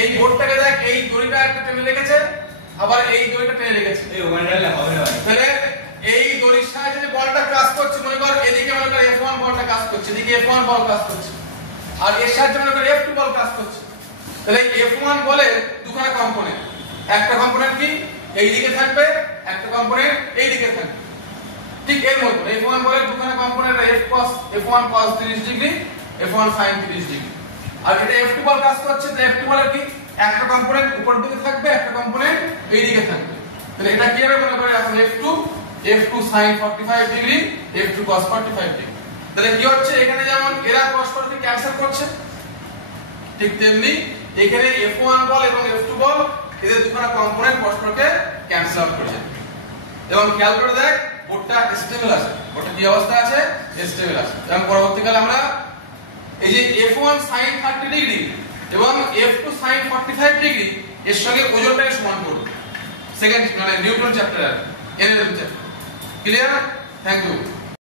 এই বোর্ডটাকে দেখ, এই দড়িটা একটা টেনে রেখেছে, আবার এই দড়িটা টেনে রেখেছে। এই ওখানে রাখলে হবে না ভাই। তাহলে এই দড়ির সাহায্যে যে বলটা কাজ করছে, মনে কর এদিকে মনে কর F1 বলটা কাজ করছে, এদিকে F1 বল কাজ করছে, আর এর সাহায্যে মনে কর F2 বল কাজ করছে। তাহলে F1 বলের দুখানা কম্পোনেন্ট, একটা কম্পোনেন্ট কি এই দিকে থাকবে, একটা কম্পোনেন্ট এই দিকে থাকবে। ঠিক এর মতো F1 বলের দুখানা component F1 cos 30 degree, F1 sin 30 degree. আর এটা F2 বল কাজ করছে, তো F2 বলের কি একটা কম্পোনেন্ট উপর দিকে থাকবে, একটা কম্পোনেন্ট এই দিকে থাকবে। তাহলে এটা কি হবে মনে করে এখন F2 sin 45 degree, F2 cos 45 degree. তাহলে কি হচ্ছে এখানে যেমন এরা পরস্পরকে ক্যান্সেল করছে, ঠিক তেমনি এখানে F1 বল এবং F2 বল এদের দুখানা কম্পোনেন্ট পরস্পরকে ক্যান্সেল আউট করছে। এবং খেয়াল করে দেখ বোর্ডটা স্টেবল আছে, বোর্ডটা কি অবস্থা আছে, স্টেবল আছে। এবং পরবর্তীকালে আমরা এই যে F1 sin 30 ডিগ্রি এবং F2 sin 45 ডিগ্রি এর সঙ্গে ওজনটাকে সমান করব, সেকেন্ড মানে Newton chapter, NLM chapter. Clear? Thank you.